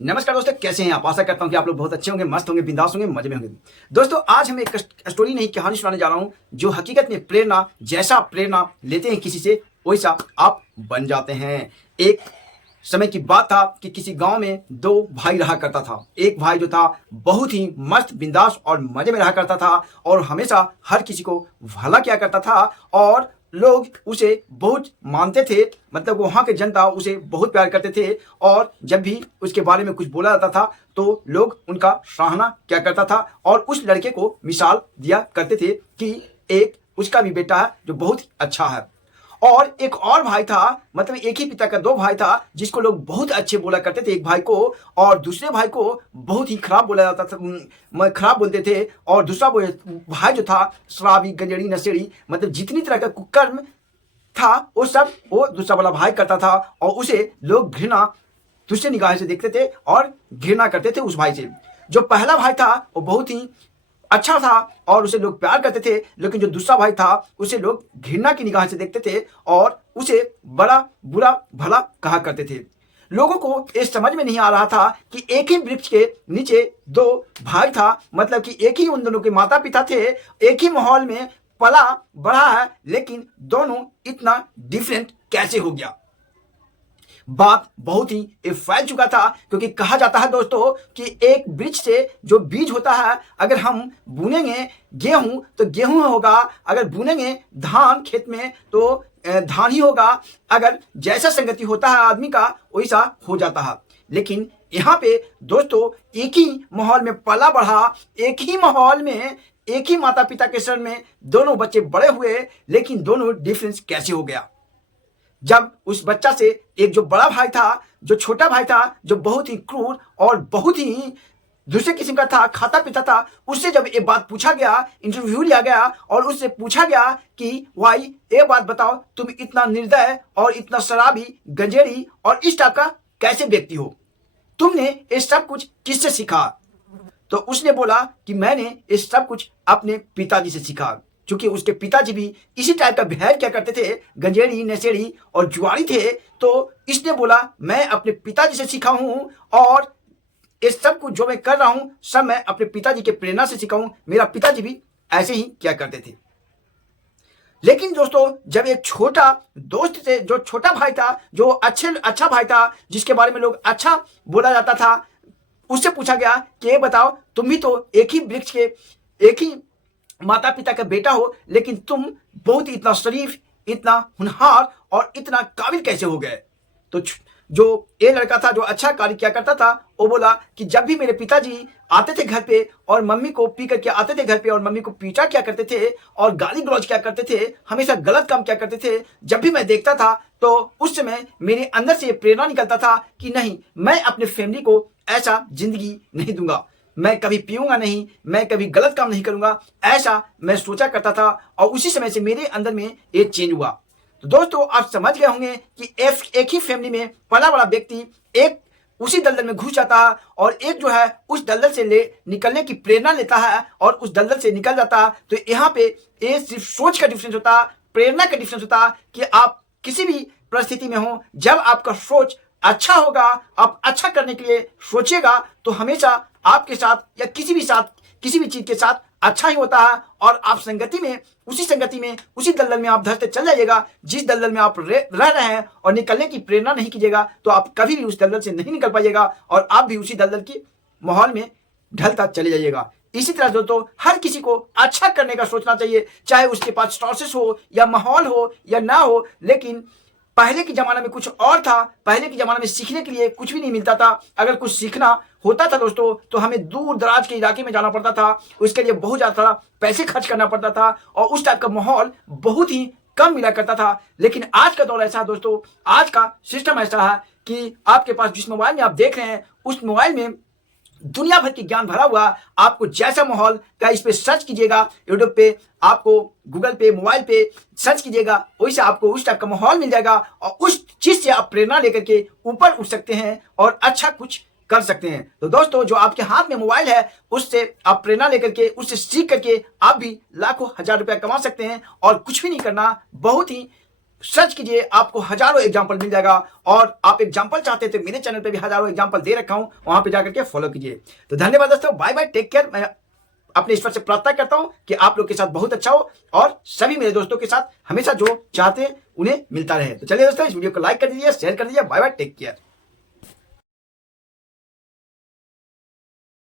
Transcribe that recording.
नमस्कार दोस्तों, कैसे हैं आप? आशा करता हूं कि आप लोग बहुत अच्छे होंगे, मस्त होंगे, बिंदास होंगे, मजे में होंगे। दोस्तों, आज हम एक स्टोरी नहीं कहानी सुनाने जा रहा हूं जो हकीकत में प्रेरणा, जैसा आप प्रेरणा लेते हैं किसी से वैसा आप बन जाते हैं। एक समय की बात था कि किसी गांव में दो भाई रहा करता था। एक भाई जो था बहुत ही मस्त, बिंदास और मजे में रहा करता था और हमेशा हर किसी को भला किया करता था और लोग उसे बहुत मानते थे। मतलब वहाँ के जनता उसे बहुत प्यार करते थे और जब भी उसके बारे में कुछ बोला जाता था तो लोग उनका सराहना किया करता था और उस लड़के को मिसाल दिया करते थे कि एक उसका भी बेटा है जो बहुत ही अच्छा है। और एक और भाई था, मतलब एक ही पिता का दो भाई था, जिसको लोग बहुत अच्छे बोला करते थे। एक भाई को और दूसरे भाई को बहुत ही खराब बोला जाता था, खराब बोलते थे। और दूसरा भाई जो था शराबी, गंजेड़ी, नशेड़ी, मतलब जितनी तरह का कुकर्म था वो सब वो दूसरा वाला भाई करता था और उसे लोग घृणा दूसरे निगाह से देखते थे और घृणा करते थे उस भाई से। जो पहला भाई था वो बहुत ही अच्छा था और उसे लोग प्यार करते थे, लेकिन जो दूसरा भाई था उसे लोग घृणा की निगाह से देखते थे और उसे बड़ा बुरा भला कहा करते थे। लोगों को ये समझ में नहीं आ रहा था कि एक ही वृक्ष के नीचे दो भाई था, मतलब कि एक ही उन दोनों के माता पिता थे, एक ही माहौल में पला बढ़ा है, लेकिन दोनों इतना डिफरेंट कैसे हो गया। बात बहुत ही फैल चुका था, क्योंकि कहा जाता है दोस्तों कि एक वृक्ष से जो बीज होता है, अगर हम बुनेंगे गेहूं तो गेहूं होगा, अगर बुनेंगे धान खेत में तो धान ही होगा। अगर जैसा संगति होता है आदमी का वैसा हो जाता है। लेकिन यहाँ पे दोस्तों एक ही माहौल में पला बढ़ा, एक ही माहौल में एक ही माता पिता के शरण में दोनों बच्चे बड़े हुए, लेकिन दोनों डिफरेंस कैसे हो गया। जब उस बच्चा से एक जो बड़ा भाई था, जो छोटा भाई था, जो बहुत ही क्रूर और बहुत ही दूसरे किस्म का था, खाता पीता था, उससे जब ये बात पूछा गया, इंटरव्यू लिया गया और उससे पूछा गया कि भाई ये बात बताओ, तुम इतना निर्दय और इतना शराबी, गंजेड़ी और इस टाइप का कैसे व्यक्ति हो? तुमने ये सब कुछ किससे सीखा? तो उसने बोला कि मैंने ये सब कुछ अपने पिताजी से सीखा, क्योंकि उसके पिताजी भी इसी टाइप का बिहेव क्या करते थे, गंजेड़ी, नशेड़ी और जुआरी थे। तो इसने बोला मैं अपने पिताजी से सीखा हूं और ये सब कुछ जो मैं कर रहा हूं सब मैं अपने पिताजी के प्रेरणा से सीखा हूं। मेरा पिताजी भी ऐसे ही क्या करते थे। लेकिन दोस्तों जब एक छोटा दोस्त से, जो छोटा भाई था, जो अच्छा भाई था, जिसके बारे में लोग अच्छा बोला जाता था, उससे पूछा गया कि ये बताओ, तुम भी तो एक ही वृक्ष के, एक ही माता पिता का बेटा हो, लेकिन तुम बहुत ही इतना शरीफ, इतना होनहार और इतना काबिल कैसे हो गए? तो जो ये लड़का था जो अच्छा कार्य किया करता था, वो बोला कि जब भी मेरे पिताजी आते थे घर पे और मम्मी को पी करके आते थे घर पे और मम्मी को पीटा किया करते थे और गाली गलौज किया करते थे, हमेशा गलत काम किया करते थे, जब भी मैं देखता था तो उस समय मेरे अंदर से ये प्रेरणा निकलता था कि नहीं, मैं अपने फैमिली को ऐसा जिंदगी नहीं दूंगा, मैं कभी पीऊंगा नहीं, मैं कभी गलत काम नहीं करूंगा, ऐसा मैं सोचा करता था। और उसी समय से मेरे अंदर में ये चेंज हुआ। तो दोस्तों आप समझ गए होंगे कि एक ही फैमिली में पला बड़ा व्यक्ति एक उसी दलदल में घुस जाता है और एक जो है उस दलदल से निकलने की प्रेरणा लेता है और उस दलदल से निकल जाता है। तो यहाँ पे ये सिर्फ सोच का डिफरेंस होता है, प्रेरणा का डिफरेंस होता है कि आप किसी भी परिस्थिति में हो, जब आपका सोच अच्छा होगा, आप अच्छा करने के लिए सोचिएगा, तो हमेशा आपके साथ या किसी भी चीज के साथ अच्छा ही होता है और आप संगति में, उसी दलदल में आप धंसते चल जाइएगा जिस दलदल में आप रह रहे हैं, और निकलने की प्रेरणा नहीं कीजिएगा तो आप कभी भी उस दलदल से नहीं निकल पाइएगा और आप भी उसी दलदल की माहौल में ढलता चले जाइएगा। इसी तरह दोस्तों हर किसी को अच्छा करने का सोचना चाहिए, चाहे उसके पास रिसोर्सेस हो या माहौल हो या ना हो। लेकिन पहले के जमाने में कुछ और था, पहले के जमाने में सीखने के लिए कुछ भी नहीं मिलता था। अगर कुछ सीखना होता था दोस्तों तो हमें दूर दराज के इलाके में जाना पड़ता था, उसके लिए बहुत ज़्यादा पैसे खर्च करना पड़ता था और उस टाइप का माहौल बहुत ही कम मिला करता था। लेकिन आज का दौर ऐसा है दोस्तों, आज का सिस्टम ऐसा है कि आपके पास जिस मोबाइल में आप देख रहे हैं उस मोबाइल में दुनिया भर की ज्ञान भरा हुआ। आपको जैसा माहौल का इस पे सर्च कीजिएगा, यूट्यूब पे, आपको गूगल पे, मोबाइल पे सर्च कीजिएगा, वैसे आपको उस टाइप का माहौल मिल जाएगा और उस चीज से आप प्रेरणा लेकर के ऊपर उठ सकते हैं और अच्छा कुछ कर सकते हैं। तो दोस्तों जो आपके हाथ में मोबाइल है उससे आप प्रेरणा लेकर के, उससे सीख करके आप भी लाखों हजार रुपया कमा सकते हैं और कुछ भी नहीं करना, बहुत ही सर्च कीजिए, आपको हजारों एग्जाम्पल मिल जाएगा। और आप एग्जाम्पल चाहते थे, मेरे चैनल पे भी हजारों एग्जाम्पल दे रखा हूं, वहां पे जाकर के फॉलो कीजिए। तो धन्यवाद दोस्तों, बाय बाय, टेक केयर। मैं अपने ईश्वर से प्रार्थना करता हूं कि आप लोग के साथ बहुत अच्छा हो और सभी मेरे दोस्तों के साथ हमेशा जो चाहते हैं उन्हें मिलता रहे। तो चलिए दोस्तों, इस वीडियो को लाइक कर दीजिए, शेयर कर दीजिए। Bye bye, take care.